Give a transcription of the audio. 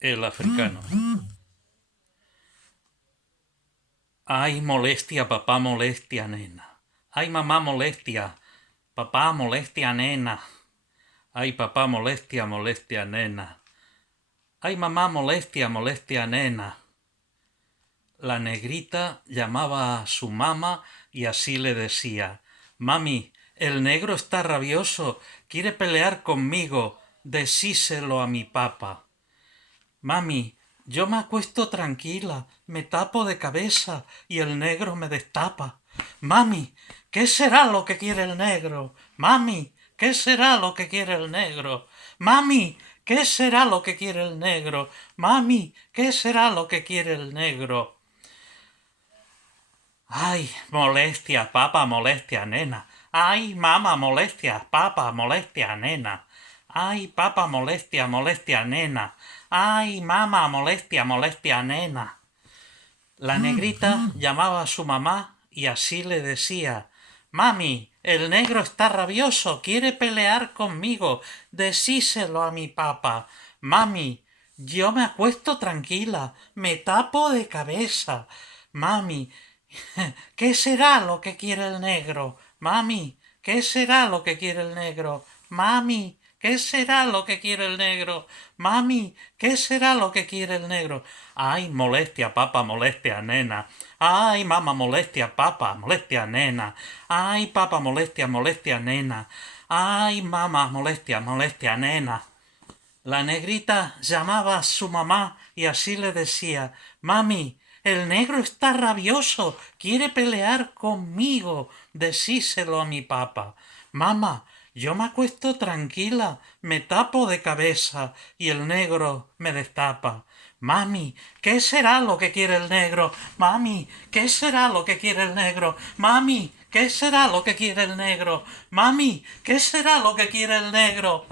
El africano. Ay, molestia, papá, molestia, nena. Ay, mamá, molestia. Papá, molestia, nena. Ay, papá, molestia, molestia, nena. Ay, mamá, molestia, molestia, nena. La negrita llamaba a su mamá y así le decía: Mami, el negro está rabioso, quiere pelear conmigo, decíselo a mi papá. Mami, yo me acuesto tranquila, me tapo de cabeza y el negro me destapa. Mami, ¿qué será lo que quiere el negro? Mami, ¿qué será lo que quiere el negro? Mami, ¿qué será lo que quiere el negro? Mami, ¿qué será lo que quiere el negro? Ay, molestia, papá, molestia, nena. Ay, mamá, molestia, papá, molestia, nena. Ay, papá, molestia, molestia, nena. Ay, mamá, molestia, molestia, nena. La negrita llamaba a su mamá y así le decía: Mami, el negro está rabioso, quiere pelear conmigo, decíselo a mi papá. Mami, yo me acuesto tranquila, me tapo de cabeza. Mami, ¿qué será lo que quiere el negro? Mami, ¿qué será lo que quiere el negro? Mami, ¿qué será lo que quiere el negro? Mami, ¿qué será lo que quiere el negro? Ay, molestia, papá, molestia, nena. Ay, mamá, molestia, papá, molestia, nena. Ay, papá, molestia, molestia, nena. Ay, mamá, molestia, molestia, nena. La negrita llamaba a su mamá y así le decía: Mami, el negro está rabioso, quiere pelear conmigo, decíselo a mi papá. Mamá, yo me acuesto tranquila, me tapo de cabeza y el negro me destapa. Mami, ¿qué será lo que quiere el negro? Mami, ¿qué será lo que quiere el negro? Mami, ¿qué será lo que quiere el negro? Mami, ¿qué será lo que quiere el negro?